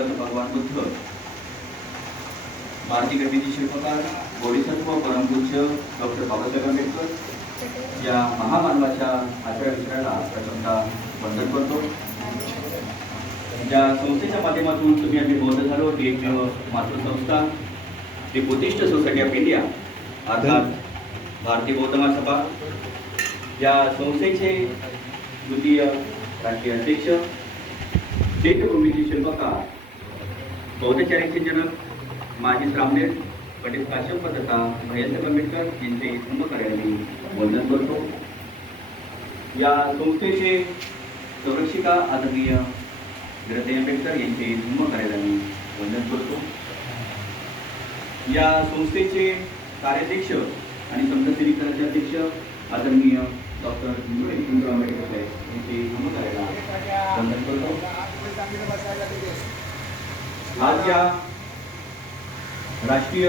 जगत भगवान बुद्ध, भारतीय घटनेचे शिल्पकार बोधिसत्व परमपूज्य डॉक्टर बाबासाहेब आंबेडकर या महामानवाच्या आठव्या विचाराला प्रथमतः वंदन करतो. ज्या संस्थेच्या माध्यमातून तुम्ही आम्ही बौद्ध झालो ती एकमेव मातृसंस्था the Buddhist Society of India अर्थात भारतीय बौद्ध महासभा या संस्थेचे द्वितीय राष्ट्रीय अध्यक्ष, चैत्यभूमीचे शिल्पकार, बौद्धचार्याचे जनक माजी श्रामणेर पंडित काश्यप तथा भैयासाहेब आंबेडकर यांचे धर्मकार्याने वंदन करतो. या संस्थेचे संरक्षिका आदरणीय वीरताई आंबेडकर यांचे धर्मकार्याने वंदन करतो. या संस्थेचे कार्याध्यक्ष आणि समता समितीचे अध्यक्ष आदरणीय डॉक्टर भीमराव आंबेडकर साहेब यांचे धर्मकार्याला वंदन करतो. आज या राष्ट्रीय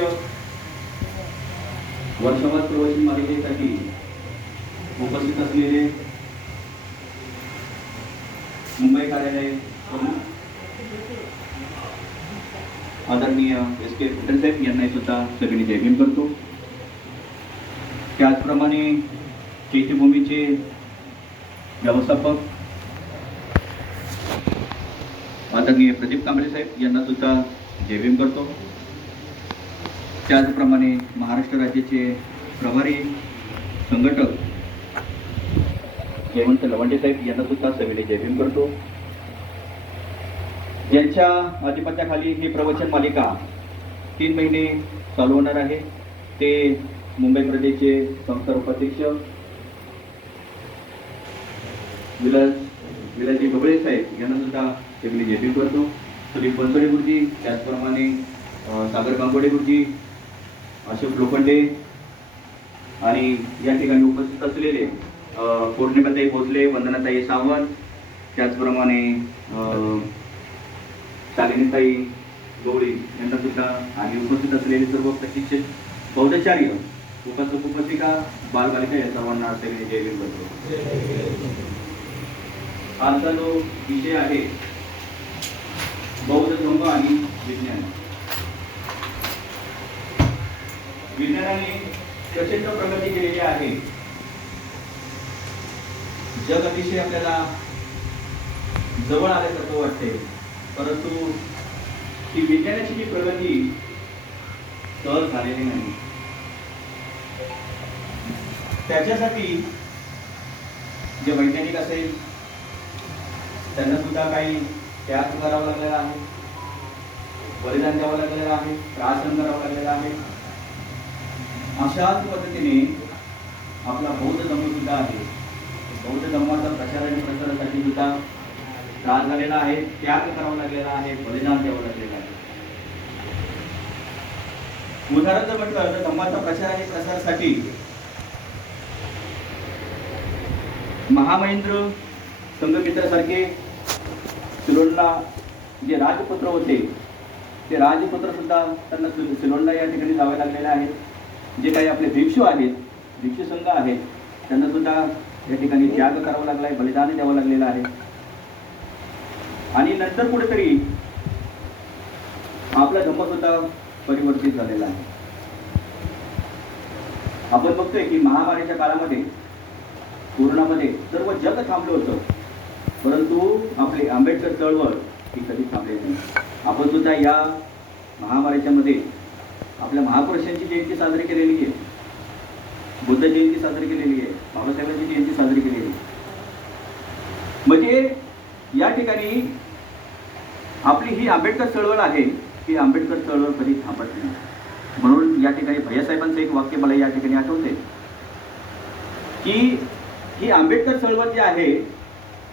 वर्षभर प्रवचन मालिकेसाठी उपस्थित असलेले मुंबई कार्यालय प्रमुख आदरणीय एस के पटेल साहेब यांनाही सुद्धा सगळी जय भीम करतो. त्याचप्रमाणे चैत्यभूमीचे व्यवस्थापक आदरणीय प्रदीप कांबळे साहेब यांना सुद्धा जय भीम करतो. त्याचप्रमाणे महाराष्ट्र राज्याचे प्रभारी संघटक जयवंत लवंडे साहेब यांना सुद्धा सविनय जय भीम करतो. यांच्या आधिपत्याखाली ही प्रवचन मालिका 3 महिने चालू होणार आहे. ते मुंबई प्रदेशचे संस्थापक उपाध्यक्ष विलाजी बबळे साहेब यांना सुद्धा सविनय जय भीम करतो. सुदीप बनसोडे गुरुजी, त्याचप्रमाणे सागर गांगोडे गुरुजी, अशोक लोखंडे आणि या ठिकाणी उपस्थित असलेले पौर्णिमाताई भोसले, वंदनाताई सावंत, त्याचप्रमाणे शालिनीताई गवळी यांना सुद्धा आणि उपस्थित असलेले सर्व प्रशिक्षक बौद्धचार्य, उपासक उपासिका, बालबालिका या सर्वांना सगळे जय भीम करतो. आजचा जो विषय आहे बौद्ध धर्म आणि विज्ञान. विज्ञानाने प्रचंड प्रगती केलेली आहे. जग अतिशय आपल्याला जवळ आल्यासारखं वाटते, परंतु ही विज्ञानाची जी प्रगती सहज झालेली नाही. त्याच्यासाठी जे वैज्ञानिक असेल त्यांना सुद्धा काही त्याग करावा लागलेला आहे, बलिदान द्यावं लागलेलं आहे, त्रास सहन करावा लागलेला आहे. अशाच पद्धतीने आपला बौद्ध धर्म सुद्धा आहे. बौद्ध धर्माचा प्रचार आणि प्रसारासाठी सुद्धा त्रास झालेला आहे, त्याग करावा लागलेला आहे, बलिदान द्यावं लागलेलं आहे. उदाहरण जर म्हटलं तर धर्माचा प्रचार आणि प्रसारासाठी महामहिंद्र संघमित्रासारखे सिलोनला जे राजपुत्र होते ते राजपुत्र सुद्धा त्यांना सिलोनला या ठिकाणी जावे लागलेले आहेत. जे काही आपले भिक्षू आहेत, भिक्षू संघ आहेत, त्यांना सुद्धा या ठिकाणी त्याग करावा लागला आहे, बलिदान द्यावं लागलेलं आहे. आणि नंतर कुठेतरी आपला धर्म सुद्धा परिवर्तित झालेला आहे. आपण बघतोय की महामारीच्या काळामध्ये कोरोनामध्ये सर्व जग थांबलं होतं, परंतु आपले आंबेडकर चळवळ ही कधी थांबली नाही. आपण सुद्धा या महामारीच्या मध्ये आपल्या महापुरुषांची जयंती साजरी केलेली आहे, बुद्ध जयंती साजरी केलेली आहे, बाबासाहेबांची जयंती साजरी केलेली आहे. म्हणजे या ठिकाणी आपली ही आंबेडकर चळवळ आहे, ही आंबेडकर चळवळ कधी थांबत नाही. म्हणून या ठिकाणी भैयासाहेबांचं एक वाक्य मला या ठिकाणी आठवते की ही आंबेडकर चळवळ जी आहे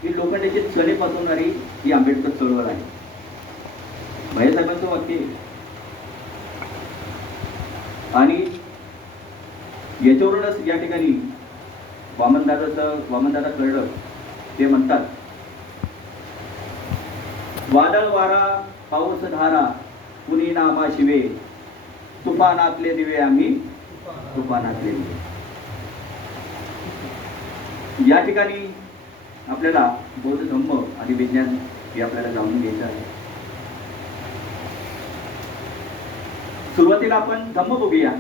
ही लोखंडाची चणे पासवणारी ही आंबेडकर चळवळ आहे. भैयासाहेबांचं वाक्य. आणि याच्यावरूनच या ठिकाणी वामनदादा कळलं. ते म्हणतात, वादळ वारा पाऊस धारा कुणी नामा शिवे, तुफानातले दिवे आम्ही तुफानातले दिवे. या ठिकाणी आपल्याला बौद्ध धम्म आणि विज्ञान हे आपल्याला जाणून घ्यायचं आहे. सुरुवातीला आपण धम्म बघूया.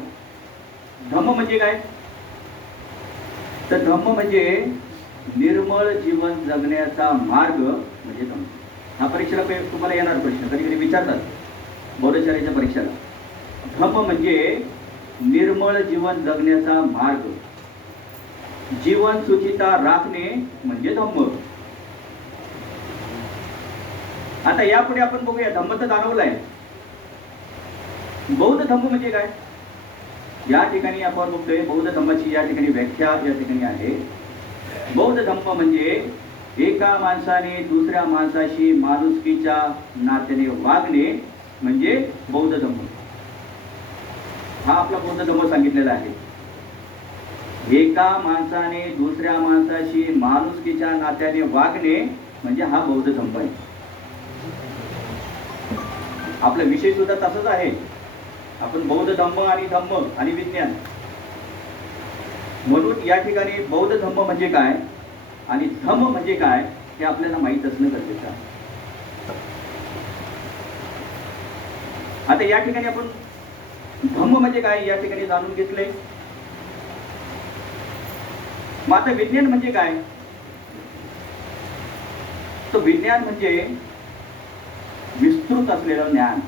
धम्म म्हणजे काय? तर धम्म म्हणजे निर्मळ जीवन जगण्याचा मार्ग म्हणजे धम्म. हा परीक्षेला तुम्हाला येणार प्रश्न, कधी कधी विचारतात बौद्धचार्याच्या परीक्षेला. धम्म म्हणजे निर्मळ जीवन जगण्याचा मार्ग, जीवन सुचिता राखणे म्हणजे धम्म. आता यापुढे आपण बघूया धम्म तर जाणवलाय, बौद्ध धम्म म्हणजे काय. या ठिकाणी आपण बघतोय बौद्ध धम्माची या ठिकाणी व्याख्या या ठिकाणी आहे. बौद्ध धम्म म्हणजे एका माणसाने दुसऱ्या माणसाशी माणुसकीच्या नात्याने वागणे म्हणजे बौद्ध धम्म. हा आपला बौद्ध धम्म सांगितलेला आहे. एका माणसाने दुसऱ्या माणसाशी माणुसकीच्या नात्याने वागणे म्हणजे हा बौद्ध धम्म आहे. आपला विषय सुद्धा तसाच आहे. आपण बौद्ध धम्म आणि धम्म आणि विज्ञान म्हणून या ठिकाणी बौद्ध धम्म म्हणजे काय आणि धम्म म्हणजे काय हे आपल्याला माहीत असणं गरजेचं आहे. आता या ठिकाणी आपण धम्म म्हणजे काय या ठिकाणी जाणून घेतलंय. मग आता विज्ञान म्हणजे काय? तर विज्ञान म्हणजे विस्तृत असलेलं ज्ञान,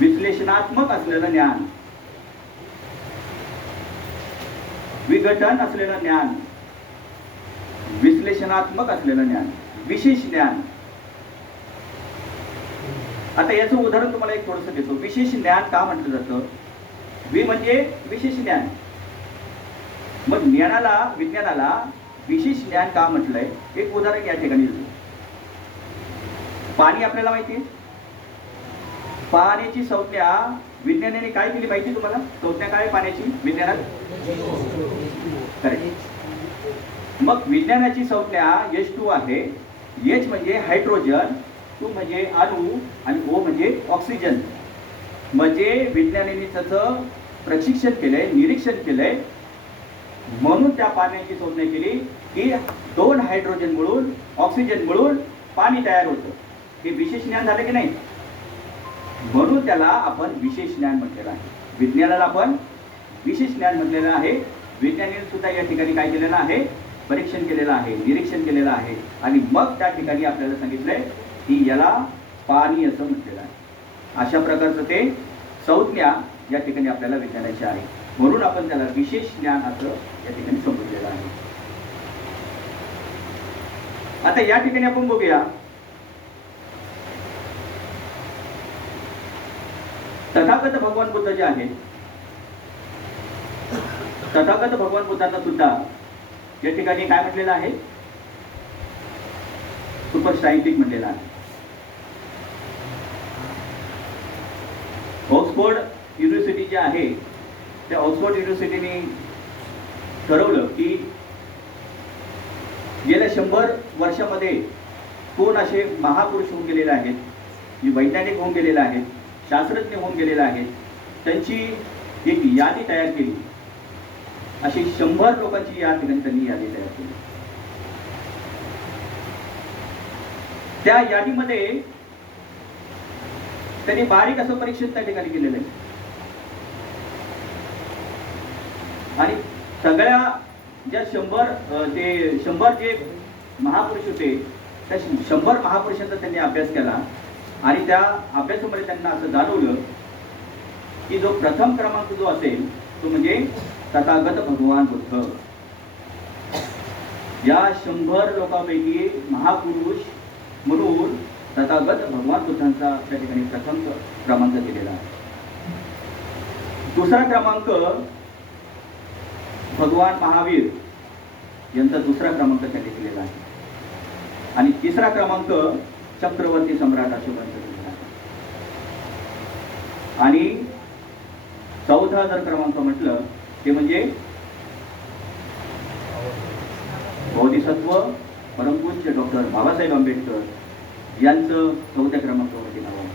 विश्लेषणात्मक असलेलं ज्ञान, विघटन असलेलं ज्ञान, विश्लेषणात्मक असलेलं ज्ञान, विशेष ज्ञान. आता याचं उदाहरण तुम्हाला एक थोडंसं देतो. विशेष ज्ञान का म्हटलं जातं? वि म्हणजे विशेष ज्ञान. मग ज्ञानाला विज्ञानाला विशेष ज्ञान का म्हटलंय? एक उदाहरण या ठिकाणी देतो. पाणी आपल्याला माहिती आहे. पाण्याची संज्ञा विज्ञानाने काय केली माहिती तुम्हाला? संज्ञा काय पाण्याची विज्ञानात? करेक्ट. मग विज्ञानाची संज्ञा H2 आहे. H म्हणजे हायड्रोजन, 2 म्हणजे अणू आणि O म्हणजे ऑक्सिजन. म्हणजे विज्ञानाने त्याचं प्रशिक्षण केलंय, निरीक्षण केलंय. म्हणून त्या पाण्याची संज्ञा केली की 2 हायड्रोजन मिळून ऑक्सिजन मिळून पाणी तयार होतं. हे विशेष ज्ञान झालं की नाही? म्हणून त्याला आपण विशेष ज्ञान म्हटलेलं आहे. विज्ञानाला आपण विशेष ज्ञान म्हटलेलं आहे. विज्ञानाने सुद्धा या ठिकाणी काय केलेलं आहे? परीक्षण केलेलं आहे, निरीक्षण केलेलं आहे आणि मग त्या ठिकाणी आपल्याला सांगितलंय की याला पाणी असं म्हटलेलं आहे. अशा प्रकारचं ते संज्ञा या ठिकाणी आपल्याला विज्ञानाची आहे. म्हणून आपण त्याला विशेष ज्ञान असं या ठिकाणी संबोधलेलं आहे. आता या ठिकाणी आपण बघूया तथागत भगवान बुद्ध जे आहेत, तथागत भगवान बुद्धांना सुद्धा या ठिकाणी काय म्हटलेलं आहे? सुपर सायंटिस्ट म्हटलेलं आहे. ऑक्सफोर्ड युनिव्हर्सिटी जी आहे त्या ऑक्सफोर्ड युनिव्हर्सिटीने ठरवलं की गेल्या 100 वर्षामध्ये कोण असे महापुरुष होऊन गेलेले आहेत, जे वैज्ञानिक होऊन गेलेले आहेत, शास्त्रज्ञ होऊन गेलेले आहेत, त्यांची एक यादी तयार केली. अशी 100 लोकांची या ठिकाणी त्यांनी यादी तयार केली. त्या यादीमध्ये त्यांनी बारीक असं परीक्षण त्या ठिकाणी केलेलं आहे आणि सगळ्या ज्या 100 जे महापुरुष होते त्या 100 महापुरुषांचा त्यांनी अभ्यास केला आणि त्या अभ्यासामध्ये त्यांना असं जाणवलं की जो प्रथम क्रमांक जो असेल तो म्हणजे तथागत भगवान बुद्ध. या 100 लोकांपैकी महापुरुष म्हणून तथागत भगवान बुद्धांचा त्या ठिकाणी प्रथम क्रमांक दिलेला आहे. दुसरा क्रमांक भगवान महावीर यांचा दुसरा क्रमांक त्यांनी दिलेला आहे आणि तिसरा क्रमांक चक्रवर्ती सम्राट अशोकांचा दिलेला आहे. आणि चौथा जर क्रमांक म्हटलं ते म्हणजे बोधिसत्व परमपूज्य डॉक्टर बाबासाहेब आंबेडकर यांचं 4थ्या क्रमांकावरती नाव आहे.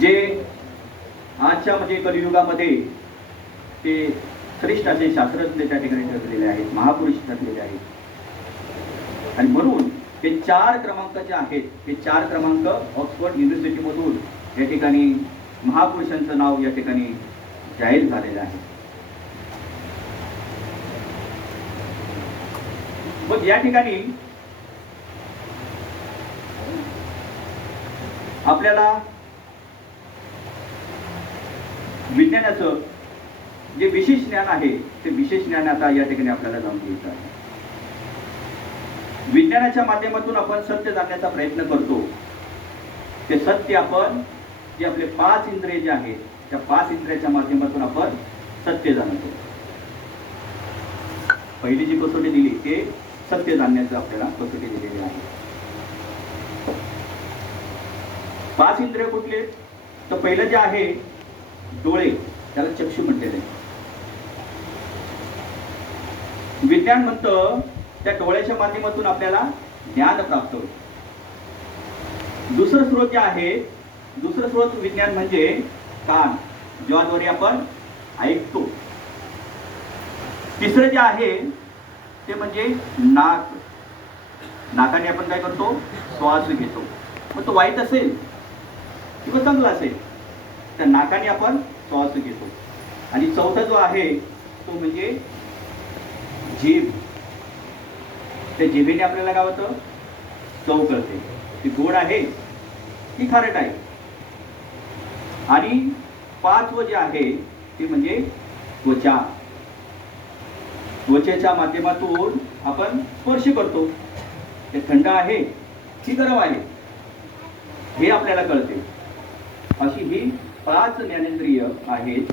जे आजच्या म्हणजे कलियुगामध्ये ते श्रेष्ठ असे शास्त्रज्ञ त्या ठिकाणी ठरलेले आहेत, महापुरुष ठरलेले आहेत. आणि म्हणून हे 4 क्रमांक जे आहेत, हे 4 क्रमांक ऑक्सफोर्ड युनिव्हर्सिटीमधून या ठिकाणी महापुरुषांचं नाव या ठिकाणी जाहीर झालेलं आहे. मग या ठिकाणी आपल्याला विज्ञानाचं जे विशेष ज्ञान आहे ते विशेष ज्ञान आता या ठिकाणी आपल्याला जाणून घ्यायचं आहे. विज्ञानाच्या माध्यमातून आपण सत्य जाणण्याचा प्रयत्न करतो. ते सत्य आपण जे आपले 5 इंद्रिय जे आहेत त्या 5 इंद्रियाच्या माध्यमातून आपण सत्य जाणतो. पहिली जी कसोटी दिली ते सत्य जाणण्याचं आपल्याला कसोटी दिलेली आहे. 5 इंद्रिय कुठले? तर पहिलं जे आहे डोळे, त्याला चक्षु म्हटलेले आहे. विज्ञान म्हणतं त्या डोळ्याच्या माध्यमातून आपल्याला ज्ञान प्राप्त होतं. दुसरं स्रोत जे आहे, दुसरं स्रोत विज्ञान म्हणजे कान, ज्याद्वारे आपण ऐकतो. तिसरं जे आहे ते म्हणजे नाक, नाकाने आपण काय करतो? श्वास घेतो. मग तो वाईट असेल किंवा चांगला असेल तर नाकाने आपण श्वास घेतो. आणि चौथा जो आहे तो म्हणजे जीभ. त्या जिभेने आपल्याला काय होतं? चव कळते, ती गोड आहे की खारट आहे. आणि 5वं जे आहे ते म्हणजे त्वचा. त्वचेच्या माध्यमातून आपण स्पर्श करतो. ते थंड आहे की गरम आहे हे आपल्याला कळते. अशी ही 5 ज्ञानेंद्रिय आहेत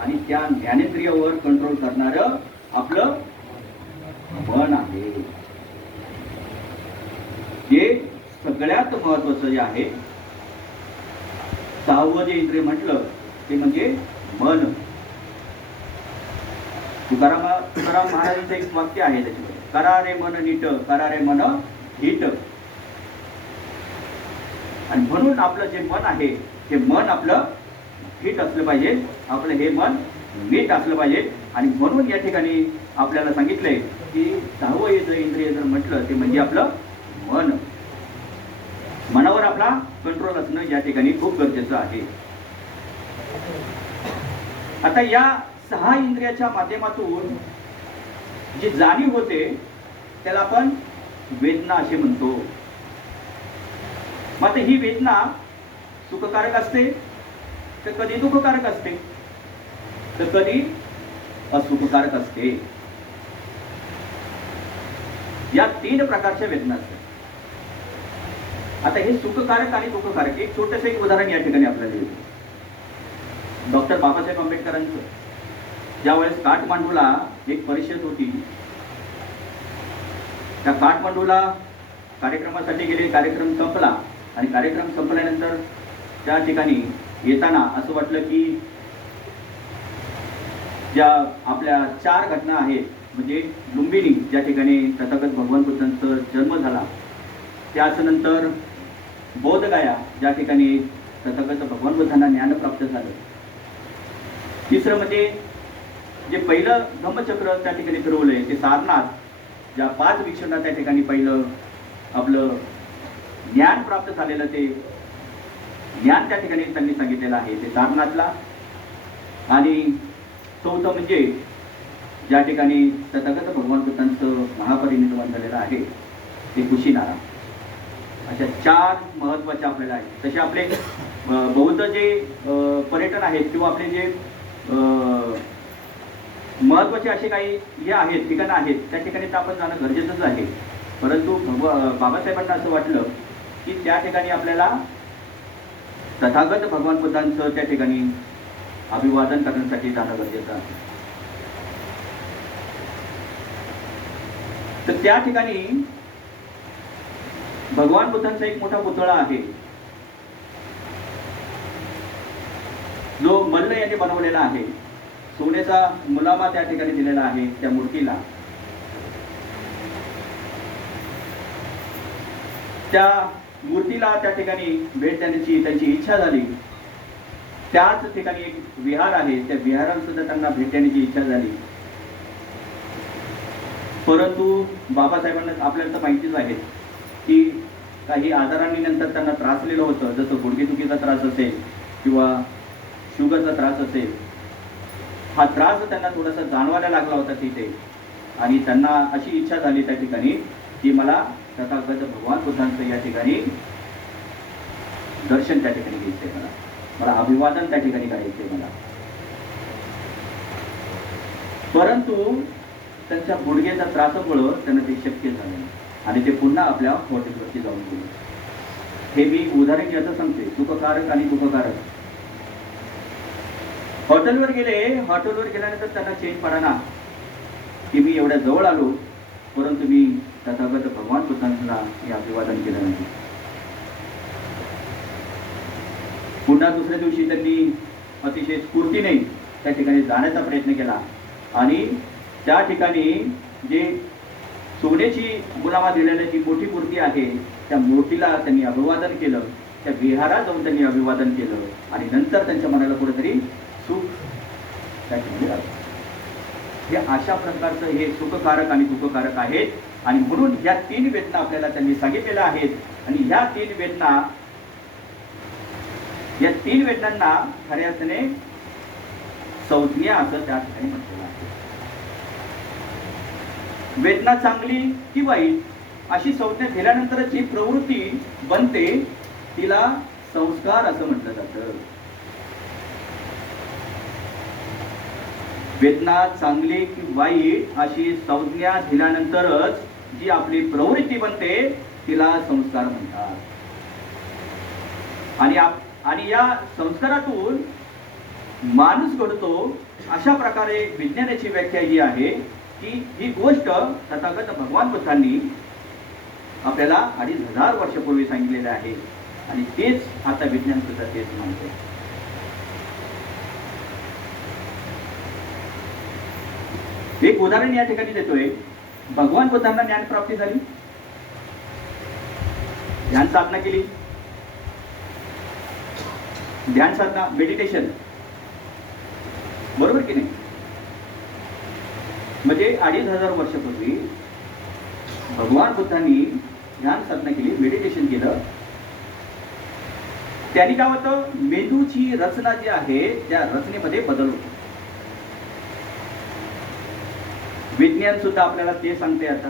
आणि त्या ज्ञानेंद्रियावर कंट्रोल करणारं आपलं मन आहे. जे सगळ्यात महत्वाचं जे आहे 6वं जे इंद्रिय म्हटलं ते म्हणजे मन. तुकाराम महाराजांचं एक वाक्य आहे त्याच्यामध्ये, करा रे मन नीट, करा रे मन नीट. आणि म्हणून आपलं जे मन आहे ते मन आपलं नीट असलं पाहिजे. आपलं हे मन नीट असलं पाहिजे. आणि म्हणून या ठिकाणी आपल्याला सांगितलंय की 6वं इंद्रिय जर म्हटलं ते म्हणजे आपलं मन. मनावर आपला कंट्रोल असणं या ठिकाणी खूप गरजेचं आहे. आता या 6 इंद्रियाच्या माध्यमातून जी जाणीव होते त्याला आपण वेदना असे म्हणतो. मग ही वेदना सुखकारक असते तर कधी दुःखकारक असते तर कधी असुखकारक असते. या 3 प्रकारच्या वेदना असतात. आता हे सुखकारक आणि दुःखकारक एक छोटंसं एक उदाहरण या ठिकाणी आपल्याला येईल. डॉक्टर बाबासाहेब आंबेडकरांचं ज्यावेळेस काठमांडूला एक परिषद होती, त्या काठमांडूला कार्यक्रमासाठी गेले. कार्यक्रम संपला आणि कार्यक्रम संपल्यानंतर त्या ठिकाणी येताना असं वाटलं की ज्या आपल्या 4 घटना आहेत, म्हणजे लुंबिनी ज्या ठिकाणी तथागत भगवान बुद्धांचा जन्म झाला, त्यानंतर बोधगया ज्या ठिकाणी तथागत भगवान बुद्धांना ज्ञान प्राप्त झालं, तिसरं म्हणजे जे पहिलं धम्मचक्र त्या ठिकाणी फिरवलंय ते सारनाथ, ज्या 5 भिक्षूंना त्या ठिकाणी पहिलं आपलं ज्ञान प्राप्त झालेलं ते ज्ञान त्या ठिकाणी त्यांनी सांगितलेलं आहे ते सारनाथला. आणि चौथं म्हणजे ज्या ठिकाणी तथागत भगवान बुद्धांचं महापरिनिर्वाण झालेलं आहे ते कुशीनारा. अशा 4 महत्त्वाच्या आपल्याला आहेत. तसे आपले बौद्ध जे पर्यटन आहेत किंवा आपले जे महत्त्वाचे असे काही हे आहेत ठिकाणं आहेत त्या ठिकाणी तर आपण जाणं गरजेचंच आहे. परंतु बाबासाहेबांना असं वाटलं की त्या ठिकाणी आपल्याला तथागत भगवान बुद्धांचं त्या ठिकाणी अभिवादन करण्यासाठी जाणं गरजेचं आहे. तर त्या ठिकाणी भगवान बुद्धांचा एक मोठा पुतळा आहे जो मल्ल यांनी बनवलेला आहे. सोन्याचा मुलामा त्या ठिकाणी दिलेला आहे त्या मूर्तीला. त्या मूर्तीला त्या ठिकाणी भेट देण्याची त्यांची इच्छा झाली. त्याच ठिकाणी एक विहार आहे, त्या विहाराला सुद्धा त्यांना भेट देण्याची इच्छा झाली. परंतु बाबासाहेबांना आपल्याला तर माहितीच आहे की काही आजारांनी नंतर त्यांना त्रासलेलं होतं, जसं गुडघेदुखीचा त्रास असेल किंवा शुगरचा त्रास असेल, हा त्रास त्यांना थोडासा जाणवायला लागला होता तिथे. आणि त्यांना अशी इच्छा झाली त्या ठिकाणी की मला तथागत भगवान बुद्धांचं या ठिकाणी दर्शन त्या ठिकाणी घ्यायचंय, मला अभिवादन त्या ठिकाणी करायचंय मला. परंतु त्यांच्या गुडघ्याच्या त्रासामुळं त्यांना ते शक्य झालं नाही आणि ते पुन्हा आपल्या हॉटेलवरती जाऊन गेले. हे मी उदाहरण याचं सांगते, सुखकारक आणि दुःखकारक. हॉटेलवर गेले, हॉटेलवर गेल्यानंतर त्यांना चेन पडाना की मी एवढ्या जवळ आलो परंतु मी तथागत भगवान बुद्धांना हे अभिवादन केलं नाही. पुन्हा दुसऱ्या दिवशी त्यांनी अतिशय स्फूर्तीने त्या ठिकाणी जाण्याचा प्रयत्न केला आणि त्या ठिकाणी जे सोन्याची गुलामा दिलेली जी मोठी मूर्ती आहे त्या मूर्तीला त्यांनी अभिवादन केलं, त्या विहारात जाऊन त्यांनी अभिवादन केलं आणि नंतर त्यांच्या मनाला कुठेतरी सुख त्या ठिकाणी आलं. हे अशा प्रकारचं हे सुखकारक आणि दुःखकारक आहेत. आणि म्हणून ह्या तीन वेदना आपल्याला त्यांनी सांगितलेल्या आहेत. आणि ह्या तीन वेदना, या तीन वेदनांना खऱ्या अर्थाने संज्ञा असं त्या ठिकाणी म्हटलेलं आहे. वेदना चांगली की वाईट अशी संज्ञा दिल्यानंतर जी प्रवृत्ती बनते तिला संस्कार असं म्हटलं जातं. वेदना चांगली की वाईट अशी संज्ञा दिल्यानंतरच जी आपली प्रवृत्ती बनते तिला संस्कार म्हणतात. आणि या संस्कारातून माणूस घडतो. अशा प्रकारे विज्ञानाची व्याख्या ही आहे की ही गोष्ट तथागत भगवान बुद्धांनी आपल्याला 2500 वर्षापूर्वी सांगितलेलं आहे आणि तेच आता विज्ञान सुद्धा तेच मानते. एक उदाहरण या ठिकाणी देतोय. भगवान बुद्धांना ज्ञान प्राप्ती झाली, ध्यान साधना केली. ध्यान साधना, मेडिटेशन, बरोबर की नाही? म्हणजे 2500 वर्षापूर्वी भगवान बुद्धांनी ध्यान साधना केली, मेडिटेशन केलं. त्यांनी काय होतं, मेंदूची रचना जी आहे त्या रचनेमध्ये बदल होतो. विज्ञान सुद्धा आपल्याला ते सांगते. आता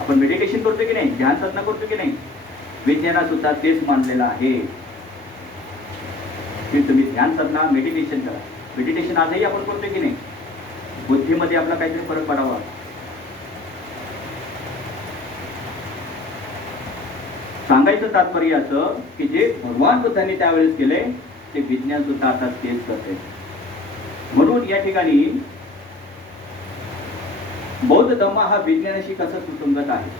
आपण मेडिटेशन करतो की नाही, ध्यान साधना करतो की नाही, विज्ञानात सुद्धा तेच मानलेलं आहे की तुम्ही ध्यान साधना, मेडिटेशन करा. मेडिटेशन आजही आपण करतो की नाही, बुद्धीमध्ये आपला काहीतरी फरक पडावा. सांगायचं तात्पर्य असं की जे भगवान बुद्धांनी त्यावेळेस केले ते विज्ञान सुद्धा आता तेच करते. म्हणून या ठिकाणी बौद्ध धम्म हा विज्ञानाशी कसा सुसंगत आहे.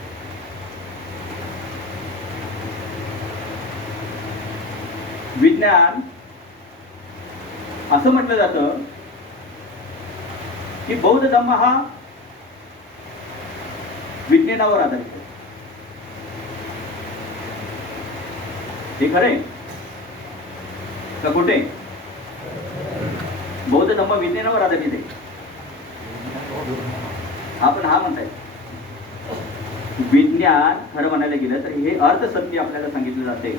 विज्ञान असं म्हटलं जातं की बौद्ध धम्म हा विज्ञानावर आधारित आहे. हे खरे का कुठे? बौद्ध धम्म विज्ञानावर आधारित आहे. आपण हा म्हणताय. विज्ञान खरं म्हणायला गेलं तर हे अर्थसत्य आपल्याला सांगितलं जाते.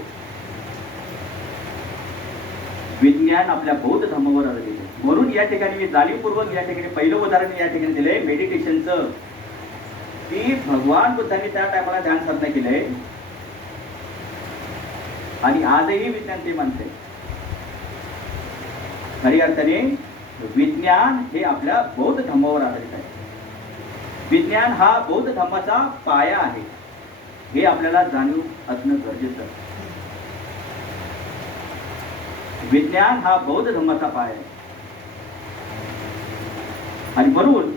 विज्ञान आपल्या बौद्ध धर्मावर आधारित आहे. म्हणून या ठिकाणी मी जाणीवपूर्वक या ठिकाणी पहिलं उदाहरण या ठिकाणी दिलंय मेडिटेशनचं, की भगवान बुद्धांनी त्या टायमाला ध्यान साधना केलंय आणि आजही विज्ञान ते मानते. खऱ्या अर्थाने विज्ञान हे आपल्या बौद्ध धर्मावर आधारित आहे. विज्ञान हा बौद्ध धर्माचा पाया आहे, हे आपल्याला जाणीव असणं गरजेचं आहे. विज्ञान हा बौद्ध धर्माचा पाया आहे. आणि म्हणून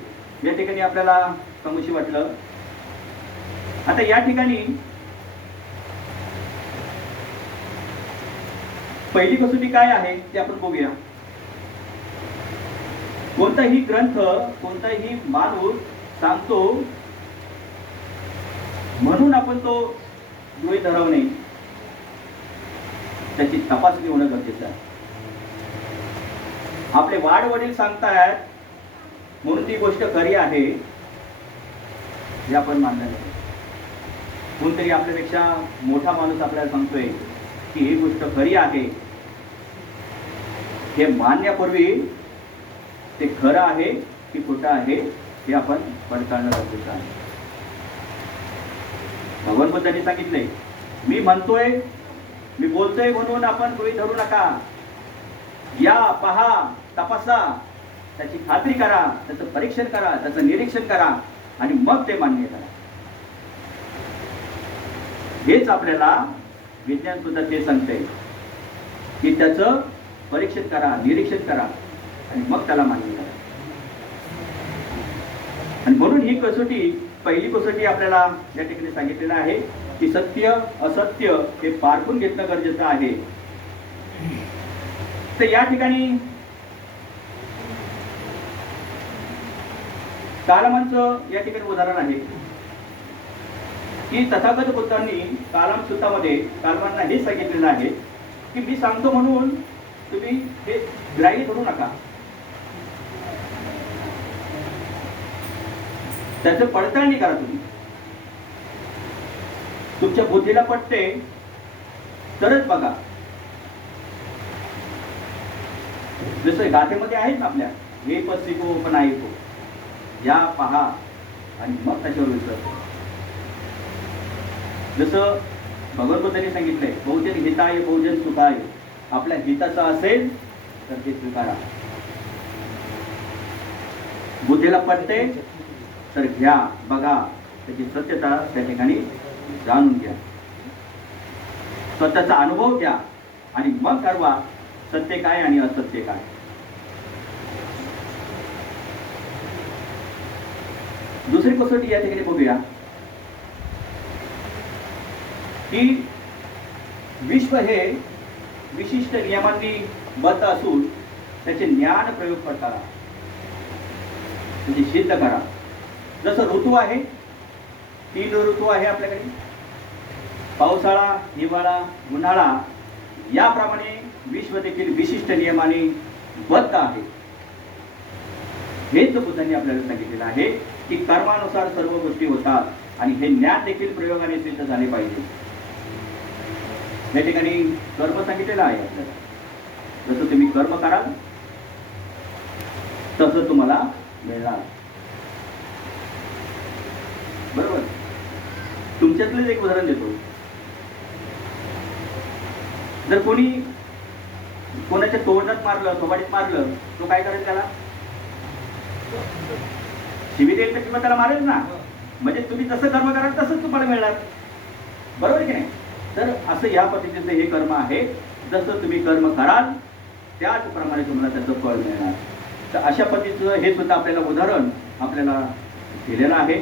या ठिकाणी आपल्याला कमोशी वाटलं. आता या ठिकाणी पहिली कसोटी काय आहे ते आपण बघूया. कोणताही ग्रंथ, कोणताही माणूस सांगतो म्हणून आपण तो गृहीत धराव नाही, त्याची तपासणी होणं गरजेचं आहे. आपले वाडवडील सांगतायत म्हणून ती गोष्ट खरी आहे हे आपण मानलं नाही. कोणतरी आपल्यापेक्षा मोठा माणूस आपल्याला सांगतोय की ही गोष्ट खरी आहे, हे मानण्यापूर्वी ते खरं आहे की खोटं आहे हे आपण पडताळणं गरजेचं आहे. भगवान बुद्धांनी सांगितले, मी म्हणतोय, मी बोलतोय म्हणून आपण गृहीत धरू नका. या, पहा, तपासा, त्याची खात्री करा, त्याचं परीक्षण करा, त्याचं निरीक्षण करा आणि मग ते मान्य करा. हेच आपल्याला विज्ञान सुद्धा ते सांगते की त्याचं परीक्षण करा, निरीक्षण करा आणि मग त्याला मान्य करा. आणि म्हणून ही कसोटी, पहिली कसोटी आपल्याला या ठिकाणी सांगितलेलं आहे की सत्य असत्य हे पारखून घेतलं गरजेचं आहे. तर या ठिकाणी कालमांचं या ठिकाणी उदाहरण आहे की तथागत बुद्धांनी कालम सूत्रामध्ये कालमांना हे सांगितलेलं आहे की मी सांगतो म्हणून तुम्ही हे ग्राह्य करू नका, त्याचं पडताळणी करा. तुम्ही तुमच्या बुद्धीला पटते तरच बघा. जसं गाथेमध्ये आहेत ना आपल्या, हे पसिको पण आहे तो, या, पहा आणि मग त्याच्यावर विश्वास. जसं भगवत बुद्धांनी सांगितलंय, बहुजन हिताय बहुजन सुखाय. आपल्या हिताचं असेल तर ते स्वीकारा. बुद्धीला पटते तर घ्या, बघा, त्याची सत्यता त्या ठिकाणी जाणून घ्या, स्वतःचा अनुभव घ्या आणि मग ठरवा सत्य काय आणि असत्य काय. दुसरी कसोटी या ठिकाणी बघूया की विश्व हे विशिष्ट नियमांनी बद्ध असून त्याचे ज्ञान प्रयोग करा, म्हणजे सिद्ध करा. जसं ऋतू आहे, 3 ऋतू आहे आपल्याकडे, पावसाळा, हिवाळा, उन्हाळा, याप्रमाणे विश्व देखील विशिष्ट नियमाने बद्ध आहे. हेच बुद्धांनी आपल्याला सांगितलेलं आहे की कर्मानुसार सर्व गोष्टी होतात आणि हे ज्ञान देखील प्रयोगाने सिद्ध झाले पाहिजे. या ठिकाणी कर्म सांगितलेलं आहे आपल्याला. जसं तुम्ही कर्म कराल तसं तुम्हाला मिळणार. बरोबर. तुमच्यातलंच एक उदाहरण देतो. जर कोणी कोणाच्या तोंडात मारलं, थोबाडीत मारलं, तो काय करेल? त्याला शिवी देईल तर किंवा त्याला मारेल ना. म्हणजे तुम्ही जसं कर्म कराल तसंच तुम्हाला मिळणार. बरोबर की नाही? तर असं या पद्धतीचं हे कर्म आहे. जसं तुम्ही कर्म कराल त्याचप्रमाणे तुम्हाला त्याचं फळ मिळणार. तर अशा पद्धतीचं हे सुद्धा आपल्याला उदाहरण आपल्याला दिलेलं आहे.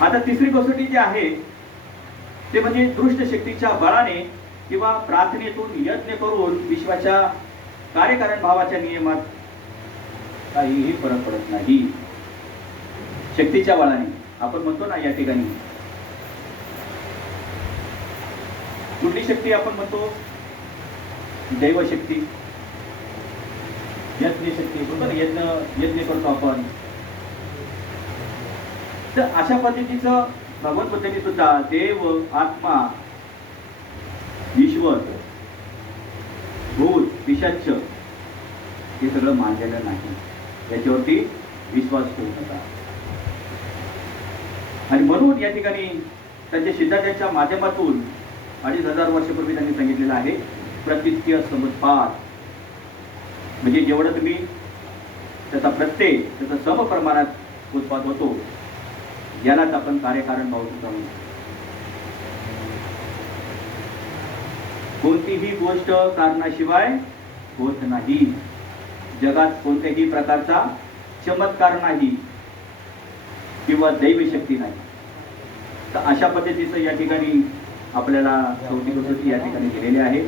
आता तिसरी कसोटी जी आहे ते म्हणजे दृष्ट शक्तीच्या बळाने किंवा प्रार्थनेतून यत्न करून विश्वाच्या कार्यकारण भावाच्या नियमात काहीही फरक पडत नाही. शक्तीच्या बळाने आपण म्हणतो ना या ठिकाणी, कुठली शक्ती आपण म्हणतो? दैवशक्ती, यज्ञ शक्ती म्हणतो ना, यज्ञ करतो आपण. तर अशा पद्धतीचं भगवत बुद्धांनी सुद्धा देव, आत्मा, ईश्वर, भूत, पिशाच्च हे सगळं मानलेलं नाही. याच्यावरती विश्वास ठेवू नका. आणि म्हणून या ठिकाणी त्यांच्या सिद्धांताच्या माध्यमातून 2500 वर्षापूर्वी त्यांनी सांगितलेलं आहे प्रतीत्य समुत्पाद. म्हणजे जेवढं तुम्ही त्याचा प्रत्यय त्याचा समप्रमाणात उत्पाद होतो यालाच आपण कार्यकारण भाव म्हणतो. कोणतीही गोष्ट कारणाशिवाय होत नाही. जगात कोणत्याही प्रकारचा चमत्कार नाही किंवा दैवशक्ती नाही. तर अशा पद्धतीचं या ठिकाणी आपल्याला चौथी कसोटी या ठिकाणी दिलेली आहे.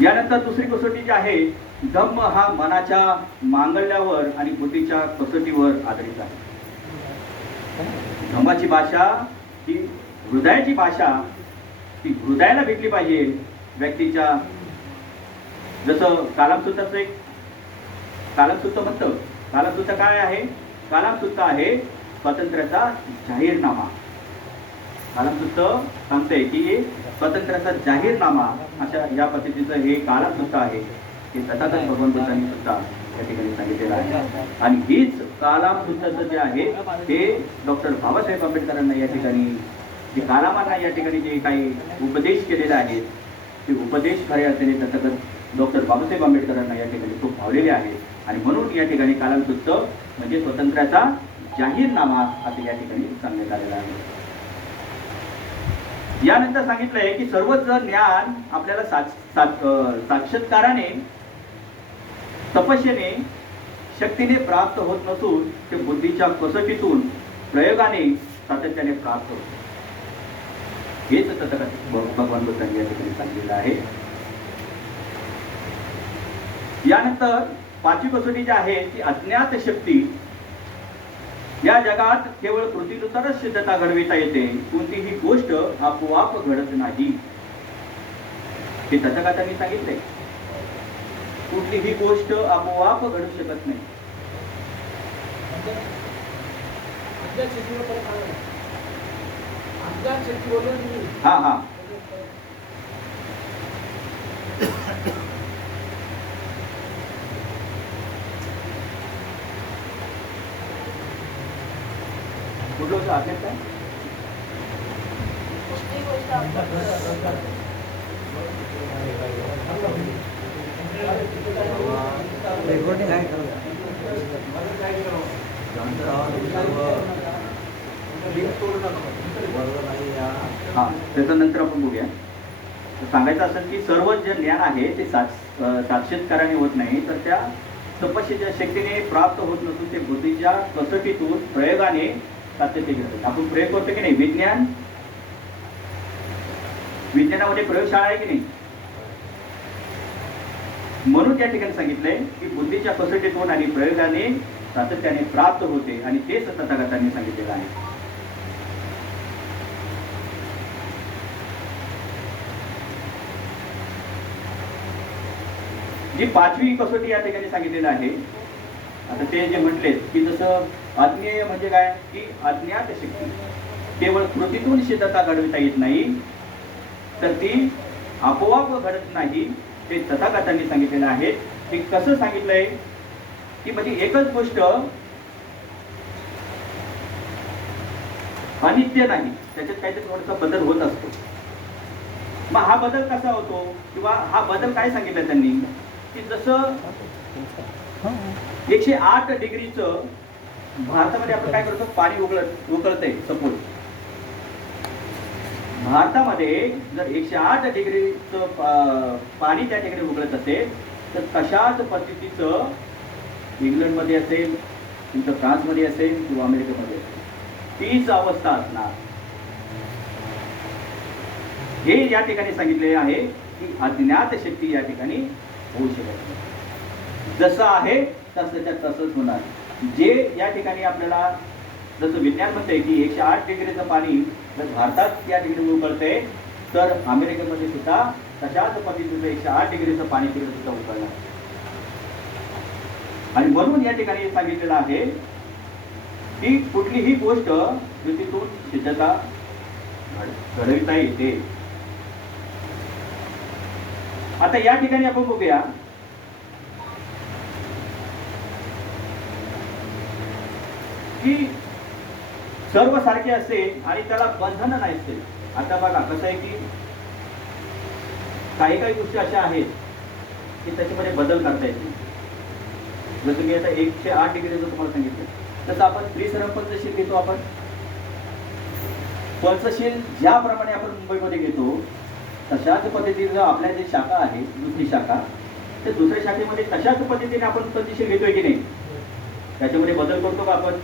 यानंतर दुसरी कसोटी जी आहे, धम्म हा मनाच्या मांगल्यावर आणि बुद्धीच्या कसोटीवर आधारित आहे. धम्माची भाषा ही हृदयाची भाषा, ती हृदयाला भेटली पाहिजे व्यक्तीच्या. जसं कालमसूत्राचं एक कालमसूत्र म्हणतं. कालमसूत्र काय आहे? कालमसूत्र आहे स्वातंत्र्याचा जाहीरनामा. कालमसुत्त सांगते की स्वातंत्र्याचा जाहीरनामा अशा या पद्धतीचं हे कालमसुत्त आहे. हे तथागत भगवान बुद्धांनी सुद्धा या ठिकाणी सांगितलेलं आहे. आणि हीच कालमसुत्ताचं जे आहे ते डॉक्टर बाबासाहेब आंबेडकरांना या ठिकाणी जे कालामांना या ठिकाणी जे काही उपदेश केलेले आहेत ते उपदेश खरे असलेले तथागत डॉक्टर बाबासाहेब आंबेडकरांना या ठिकाणी खूप भावलेले आहेत. आणि म्हणून या ठिकाणी कालमसुत्त म्हणजे स्वतंत्र्याचा जाहीरनामा असं या ठिकाणी सांगण्यात आलेलं आहे. यानंतर सांगितलंय की सर्वच ज्ञान आपल्याला साक्षात्काराने तपस्येने शक्तीने प्राप्त होत नसून ते बुद्धीच्या कसोटीतून प्रयोगाने सातत्याने प्राप्त होते. हेच तथागत भगवान बुद्धांनी या ठिकाणी सांगितलेलं आहे. यानंतर पाचवी कसोटी जी आहे ती अज्ञात शक्ती. या जगात केवळ कृतीनुसारच सिद्धता घडविता येते. कोणतीही गोष्ट आपोआप घडत नाही हे तथागतांनी सांगितले. कुठलीही गोष्ट आपोआप घडू शकत नाही. हा हा कुठलं होतं आज्ञा काय? हा त्याच्यानंतर आपण बघूया. सांगायचं असेल की सर्व जे ज्ञान आहे ते साक्षात्काराने होत नाही तर त्या तपस्येच्या शक्तीने प्राप्त होत नसून ते बुद्धीच्या कसोटीतून प्रयोगाने सातत्य घेतात. आपण प्रयोग करतो की नाही. विज्ञानामध्ये प्रयोगशाळा आहे की नाही. म्हणून त्या ठिकाणी सांगितलंय की बुद्धीच्या कसोटीतून आणि प्रयोगाने सातत्याने प्राप्त होते आणि तेच तथागतांनी सांगितलेलं आहे. जी पाचवी कसोटी या ठिकाणी सांगितलेलं आहे. आता ते जे म्हटले की जसं अज्ञेय म्हणजे काय की अज्ञात शक्ती केवळ कृतीतून सिद्धता घडविता येत नाही तर ती आपोआप घडत नाही. ते तथागतांनी सांगितलेलं आहे. ते कसं सांगितलंय की म्हणजे एकच गोष्ट अनित्य नाही, त्याच्यात काहीतरी थोडासा बदल होत असतो. मग हा बदल कसा होतो किंवा हा बदल काय सांगितलं त्यांनी की जसं 108 डिग्रीचं भारतामध्ये आपण काय करतो पाणी उकळतंय. सपोज भारतामध्ये जर 108 डिग्रीचं पाणी त्या ठिकाणी उकळत असेल तर तशाच पद्धतीचं इंग्लंडमध्ये असेल, तुमचं फ्रान्समध्ये असेल किंवा अमेरिकेमध्ये असेल तीच अवस्था असणार. हे या ठिकाणी सांगितलेले आहे की अज्ञात शक्ती या ठिकाणी होऊ शकत नाही. जसं आहे तसंच्या तसंच होणार. जे या ठिकाणी आपल्याला जसं विज्ञान म्हणते की 108 डिग्रीचं पाणी जर भारतात या ठिकाणी उकळते तर अमेरिकेमध्ये सुद्धा तशाच पद्धतीचं 108 डिग्रीचं पाणी तिकडे सुद्धा उकळणार. आणि म्हणून या ठिकाणी सांगितलेलं आहे की कुठलीही गोष्ट कृतीतून सिद्धता घडविता येते. आता या ठिकाणी आपण बघूया की सर्व सारखे असेल आणि त्याला बंधन नसते. आता बघा कसं आहे की काही काही गोष्टी अशा आहेत की त्याच्यामध्ये बदल करता येते. जसं की आता 108 डिग्रीचं तुम्हाला सांगितलं तसं आपण त्रिसरम पंचशील घेतो. आपण पंचशील ज्याप्रमाणे आपण मुंबईमध्ये घेतो तशाच पद्धतीनं आपल्या जे शाखा आहे दुसरी शाखा त्या दुसऱ्या शाखेमध्ये तशाच पद्धतीने आपण पंचशील घेतोय की नाही. त्याच्यामध्ये बदल करतो का आपण.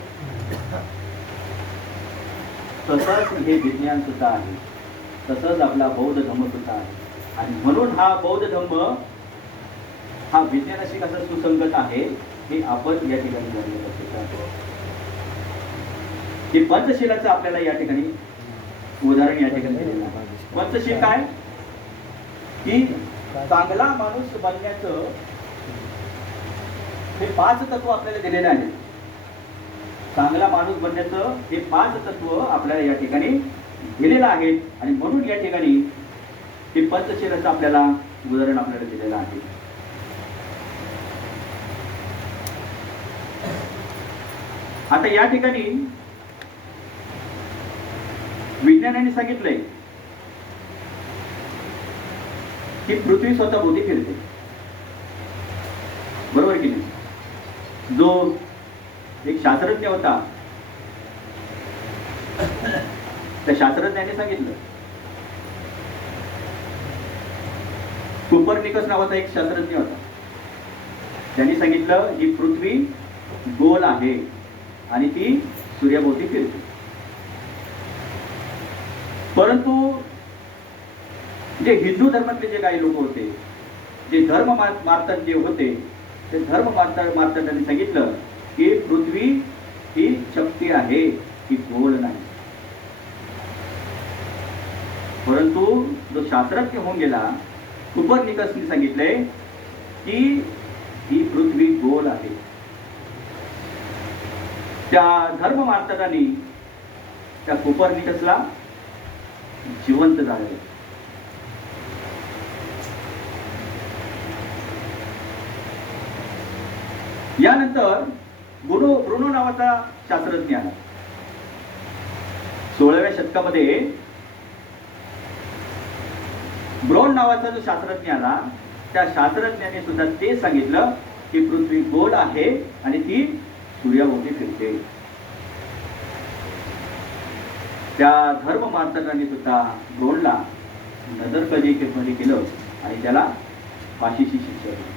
तसंच हे विज्ञान सुद्धा आहे, तसंच आपला बौद्ध धर्म सुद्धा आहे. आणि म्हणून हा बौद्ध धर्म हा विज्ञानाशी कसा सुसंगत आहे हे आपण या ठिकाणी जाणलं. हे पंचशीलाचं आपल्याला या ठिकाणी उदाहरण या ठिकाणी दिलेलं आहे. पंचशील काय की चांगला माणूस बनण्याचं हे 5 तत्व आपल्याला दिलेले आहेत. चांगला माणूस बनण्याचं हे 5 तत्व आपल्याला या ठिकाणी दिलेलं आहे. आणि म्हणून या ठिकाणी हे पंचशीलाचं आपल्याला उदाहरण आपल्याला दिलेलं आहे. आता या ठिकाणी विज्ञानाने सांगितलंय की पृथ्वी स्वतः भोवती फिरते, बरोबर की नाही? जो एक शास्त्रज्ञ होता त्या शास्त्रज्ञाने सांगितलं, कोपर्निकस नावाचा एक शास्त्रज्ञ होता, त्यांनी सांगितलं ही पृथ्वी गोल आहे आणि ती सूर्याभोवती फिरते. परंतु जे हिंदू धर्मातले जे काही लोक होते, जे धर्म मार्तंड जे होते, ते धर्म मार्तंडांनी सांगितलं की पृथ्वी ही शक्ती आहे, ही गोल नाही. परंतु जो शास्त्रज्ञ होऊन गेला कोपर्निकसने सांगितले की ही पृथ्वी गोल आहे. त्या धर्म मार्तंडांनी त्या कोपर्निकसला जिवंत झाले. यानंतर ब्रुनो नावाचा शास्त्रज्ञ आला. 16व्या शतकामध्ये ब्रोन नावाचा जो शास्त्रज्ञ आला, त्या शास्त्रज्ञाने सुद्धा ते सांगितलं की पृथ्वी गोल आहे आणि ती सूर्याभोवती फिरते. त्या धर्म मार्तंडांनी सुद्धा ब्रोनला नजर कधी केलं आणि त्याला फाशीची शिक्षा दिली.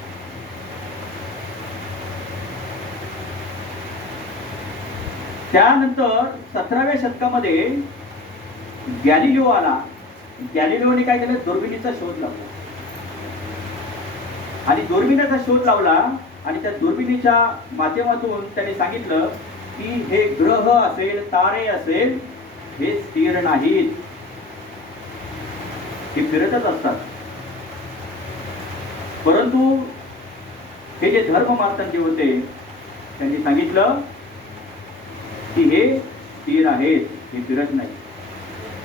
त्यानंतर 17व्या शतकामध्ये गॅलिलिओ आला. गॅलिलिओने काय केलं, दुर्बिणीचा शोध लावला आणि दुर्बिणीचा शोध लावला आणि त्या दुर्बिणीच्या माध्यमातून त्याने सांगितलं की हे ग्रह असेल, तारे असेल, हे स्थिर नाहीत, हे फिरतच असतात. परंतु हे जे धर्म मार्तंड होते त्यांनी सांगितलं की हे स्थिर आहेत, हे फिरत नाही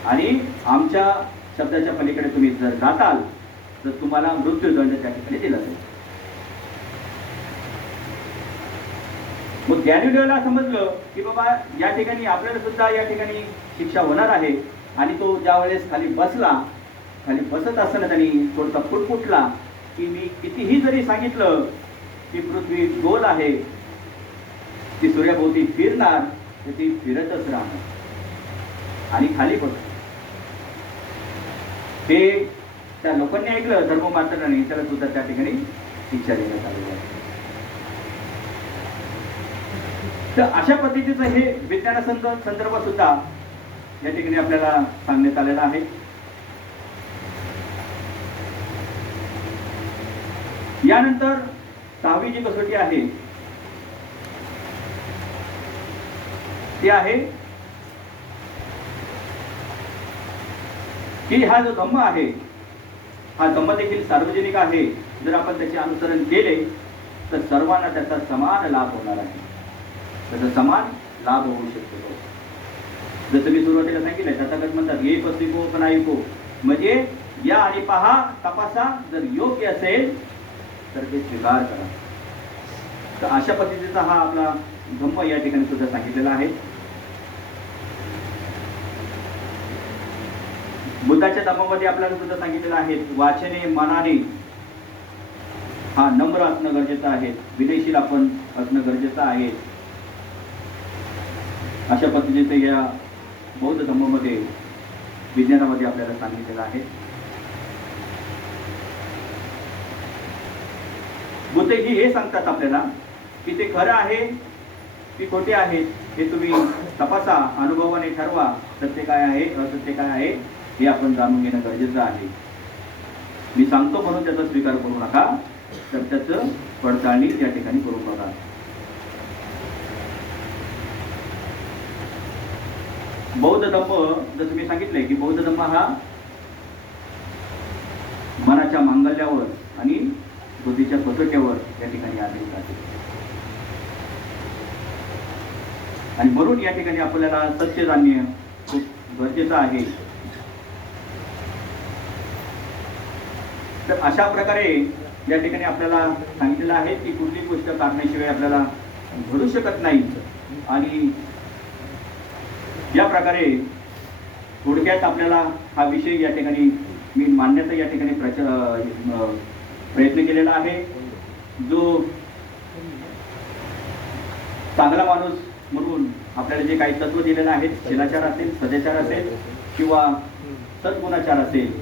आणि आमच्या शब्दाच्या पलीकडे तुम्ही जर जाताल तर तुम्हाला मृत्यूदंड त्या ठिकाणी दिला जाईल. मग गॅलिलिओला समजलं की बाबा या ठिकाणी आपल्याला सुद्धा या ठिकाणी शिक्षा होणार आहे. आणि तो ज्या वेळेस खाली बसत असताना त्यांनी थोडासा फुटफुटला की मी कितीही जरी सांगितलं की पृथ्वी गोल आहे, ती सूर्याभोवती फिरणार, तर ती फिरतच राहणार आणि खाली बस. ते त्या लोकांनी ऐकलं, धर्म मार्तंडांनी, त्याला सुद्धा त्या ठिकाणी शिक्षा देण्यात आलेली आहे. तर अशा पद्धतीचं हे विज्ञानासंदर्भात सुद्धा या ठिकाणी आपल्याला सांगण्यात आलेलं आहे. यानंतर 6वी जी कसोटी आहे ती आहे की हा जो धम्म आहे, हा धम्म देखील सार्वजनिक आहे. जर आपण त्याचे अनुसरण केले तर सर्वांना त्याचा समान लाभ होणार आहे, त्याचा समान लाभ होऊ शकतो. जसं मी सुरुवातीला सांगितलं, तथागत म्हणतात ये पस्तिको पण ऐको, म्हणजे या आणि पहा, तपासा, जर योग्य असेल तर ते स्वीकार करा. तर अशा पद्धतीचा हा आपला धम्म या ठिकाणी सुद्धा सांगितलेला आहे. बुद्धाच्या धम्मामध्ये आपल्याला सुद्धा सांगितलेलं आहे, वाचने मनाने हा नम्र असणं गरजेचं आहे, विनयशील आपण असणं गरजेचं आहे. अशा पद्धतीचे या बौद्ध धम्मामध्ये, विज्ञानामध्ये आपल्याला सांगितलेलं आहे. बुद्धही हे सांगतात आपल्याला की ते खरं आहे की खोटे आहे हे तुम्ही तपासा, अनुभवाने ठरवा, सत्य काय आहे, असत्य काय आहे हे आपण जाणून घेणं गरजेचं आहे. मी सांगतो म्हणून त्याचा स्वीकार करू नका, तर त्याचं पडताळणी या ठिकाणी करून बघा. बौद्ध धम्म, जसं मी सांगितलंय की बौद्ध धम्म हा मनाच्या मांगल्यावर आणि बुद्धीच्या कसोट्यावर या ठिकाणी आधारित आहे. आणि म्हणून या ठिकाणी आपल्याला सत्य जाणणे खूप गरजेचं आहे. तर अशा प्रकारे या ठिकाणी आपल्याला सांगितलेलं आहे की कुठली गोष्ट करण्याशिवाय आपल्याला घडू शकत नाही. आणि या प्रकारे थोडक्यात आपल्याला हा विषय या ठिकाणी मी मांडण्याचा या ठिकाणी प्रयत्न केलेला आहे. जो चांगला माणूस म्हणून आपल्याला जे काही तत्व दिलेलं आहे, शिलाचार असेल, सदाचार असेल किंवा सद्गुणाचार असेल,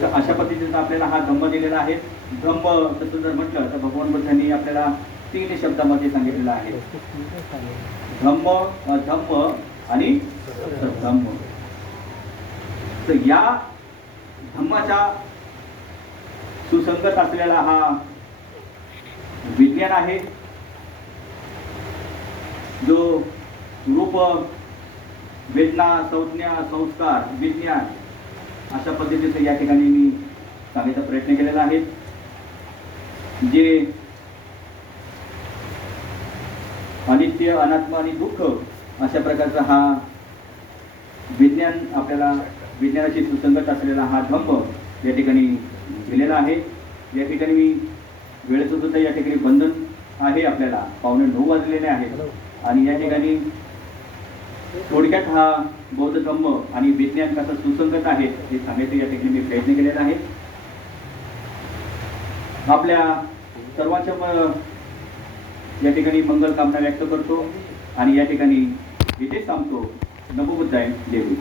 तर अशा पद्धतीचा आपल्याला हा धम्म दिलेला आहे. धम्म तसं जर म्हटलं तर भगवान बुद्धांनी आपल्याला 3 शब्दामध्ये सांगितलेलं आहे, धम्म, अधम्म आणि सद्धम्म. तर या धम्माच्या सुसंगत असलेला हा विज्ञान आहे, जो रूप, वेदना, संज्ञा, संस्कार, विज्ञान अशा पद्धतीचं या ठिकाणी मी सांगायचा प्रयत्न केलेला आहे. जे अनित्य, अनात्म आणि दुःख अशा प्रकारचा हा विज्ञान आपल्याला विज्ञानाशी सुसंगत असलेला हा धम्म या ठिकाणी दिलेला आहे. या ठिकाणी मी वेळेचं सुद्धा या ठिकाणी बंधन आहे, आपल्याला 9:15 वाजलेले आहेत आणि या ठिकाणी थोडक्यात हा बौद्ध धम्म आणि विज्ञान कसं सुसंगत आहे हे सांगायचं या ठिकाणी मी प्रयत्न केलेला आहे. आपल्या सर्वांच्या या ठिकाणी मंगल कामना व्यक्त करतो आणि या ठिकाणी इथेच थांबतो. नमो बुद्धाय. जय हिंद.